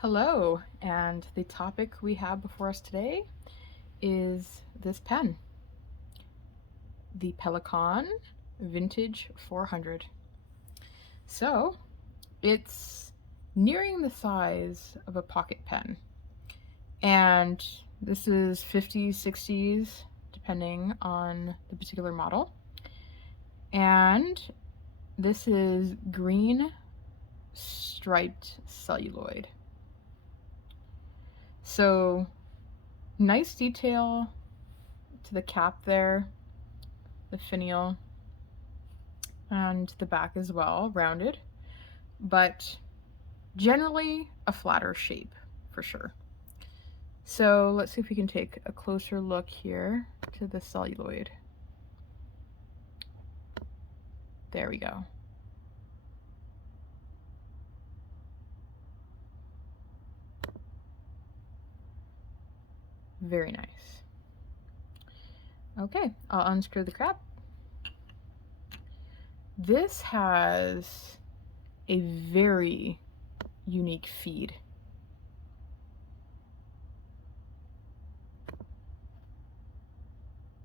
Hello, and the topic we have before us today is this pen, the Pelikan Vintage 400. So, it's nearing the size of a pocket pen, and this is 50s, 60s, depending on the particular model. And this is green striped celluloid. So, nice detail to the cap there, the finial, and the back as well, rounded, but generally a flatter shape for sure. So let's see if we can take a closer look here to the celluloid. There we go. Very nice. Okay, I'll unscrew the cap. This has a very unique feed.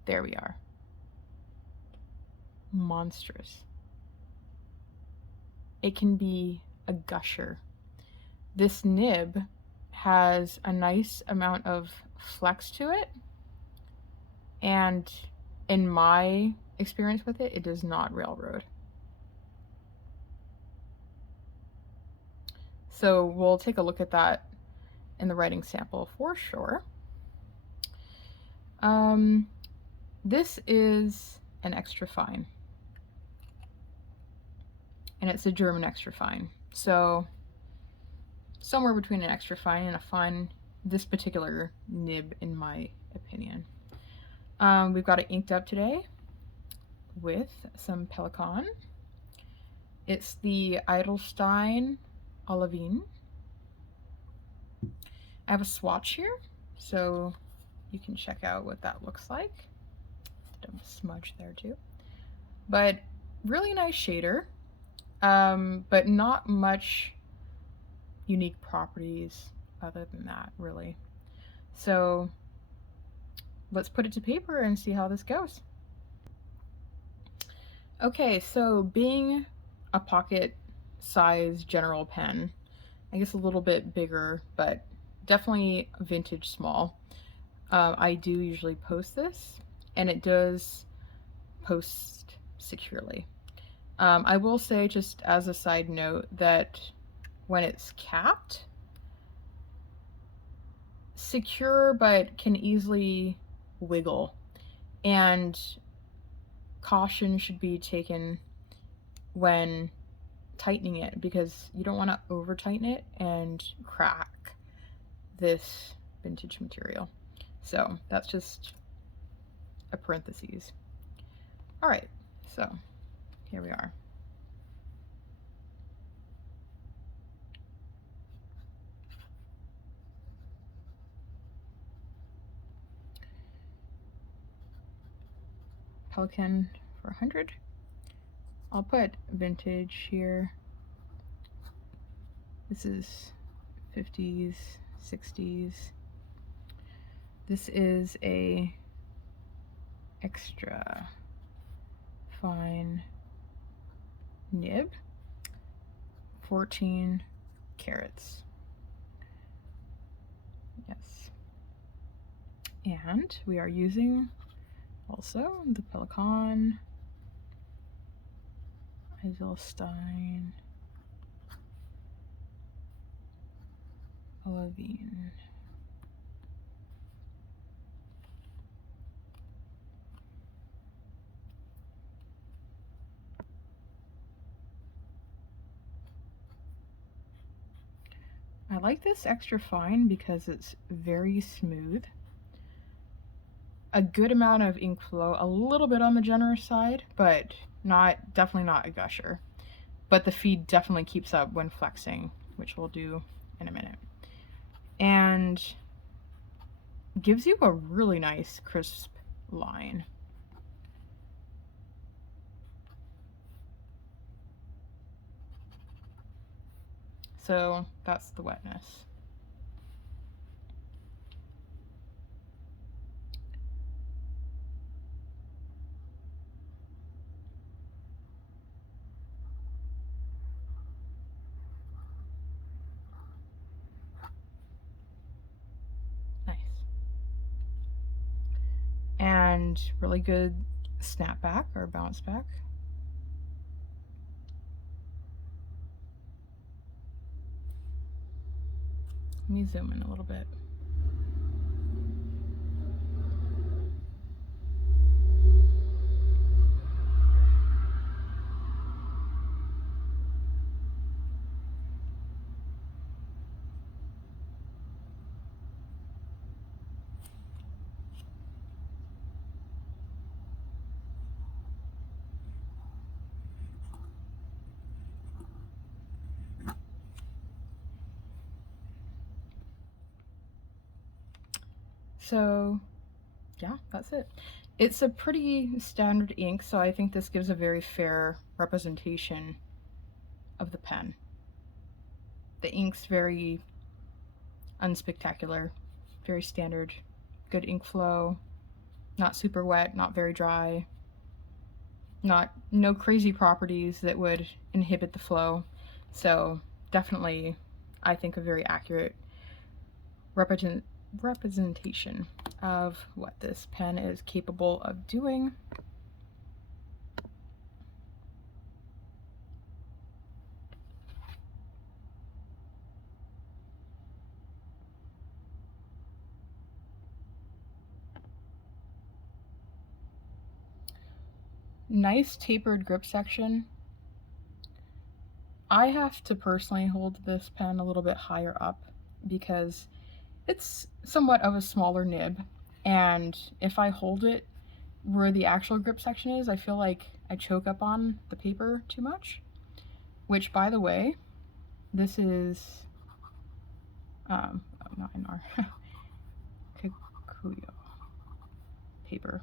There we are. Monstrous. It can be a gusher. This nib has a nice amount of flex to it, and in my experience with it, it does not railroad. So we'll take a look at that in the writing sample for sure. This is an extra fine, and it's a German extra fine. So somewhere between an extra fine and a fine, this particular nib, in my opinion. We've got it inked up today with some Pelikan. It's the Edelstein Olivine. I have a swatch here, so you can check out what that looks like. Dumb smudge there too. But really nice shader, but not much unique properties other than that, really. So let's put it to paper and see how this goes. Okay, so being a pocket size general pen, I guess a little bit bigger, but definitely vintage small. I do usually post this, and it does post securely. I will say, just as a side note, that when it's capped, secure but can easily wiggle, and caution should be taken when tightening it, because you don't want to over tighten it and crack this vintage material. So that's just a parentheses. All right, so here we are. Pelikan for 100. I'll put vintage here. This is 50s, 60s. This is a extra fine nib, 14 carats. Yes. And we are using also the Pelikan Edelstein Olivine. I like this extra fine because it's very smooth. A good amount of ink flow, a little bit on the generous side, but definitely not a gusher. But the feed definitely keeps up when flexing, which we'll do in a minute. And gives you a really nice crisp line. So that's the wetness. and really good snapback or bounce back. Let me zoom in a little bit. So yeah, that's it. It's a pretty standard ink, so I think this gives a very fair representation of the pen. The ink's very unspectacular, very standard, good ink flow, not super wet, not very dry, no crazy properties that would inhibit the flow. So definitely, I think a very accurate representation of what this pen is capable of doing. Nice tapered grip section. I have to personally hold this pen a little bit higher up because it's somewhat of a smaller nib, and if I hold it where the actual grip section is, I feel like I choke up on the paper too much, which, by the way, this is not NR Kikuyo paper.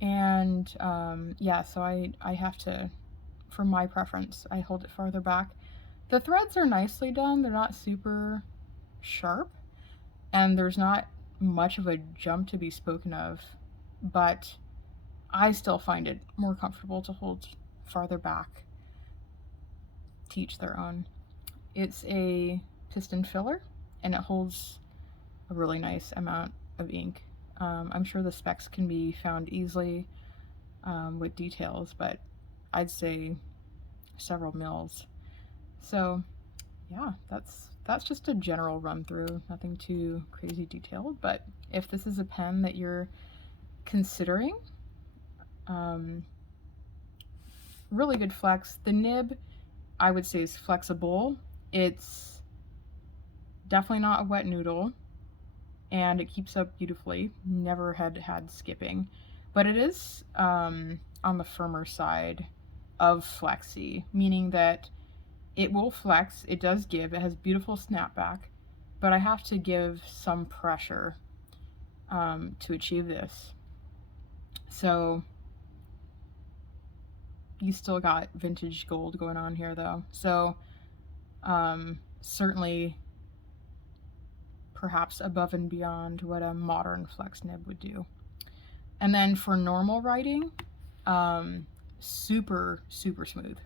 And yeah, so I have to, for my preference, I hold it farther back. The threads are nicely done. They're not super sharp, and there's not much of a jump to be spoken of, but I still find it more comfortable to hold farther back. To each their own. It's a piston filler, and it holds a really nice amount of ink. I'm sure the specs can be found easily with details, but I'd say several mils. So yeah, that's just a general run through, nothing too crazy detailed. But if this is a pen that you're considering, really good flex. The nib, I would say, is flexible. It's definitely not a wet noodle, and it keeps up beautifully. Never had skipping, but it is on the firmer side of flexy, meaning that it will flex, it does give, it has beautiful snapback, but I have to give some pressure to achieve this. So you still got vintage gold going on here though. So certainly perhaps above and beyond what a modern flex nib would do. And then for normal writing, super smooth.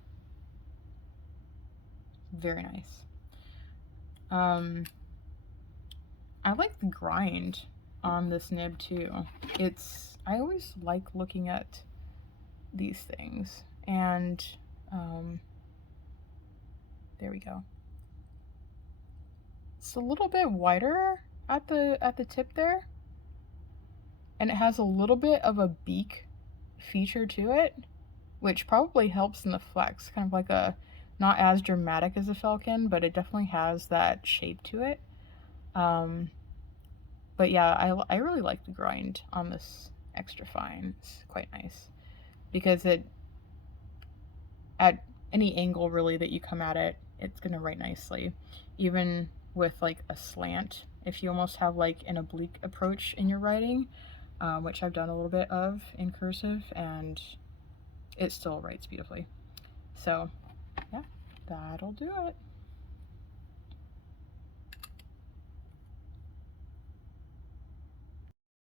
Very nice. I like the grind on this nib too. I always like looking at these things, and there we go. It's a little bit wider at the tip there, and it has a little bit of a beak feature to it, which probably helps in the flex, kind of like a, not as dramatic as a Pelikan, but it definitely has that shape to it. But yeah, I really like the grind on this extra fine. It's quite nice because it, at any angle really that you come at it, it's gonna write nicely. Even with like a slant, if you almost have like an oblique approach in your writing, which I've done a little bit of in cursive, and it still writes beautifully. So yeah, that'll do it.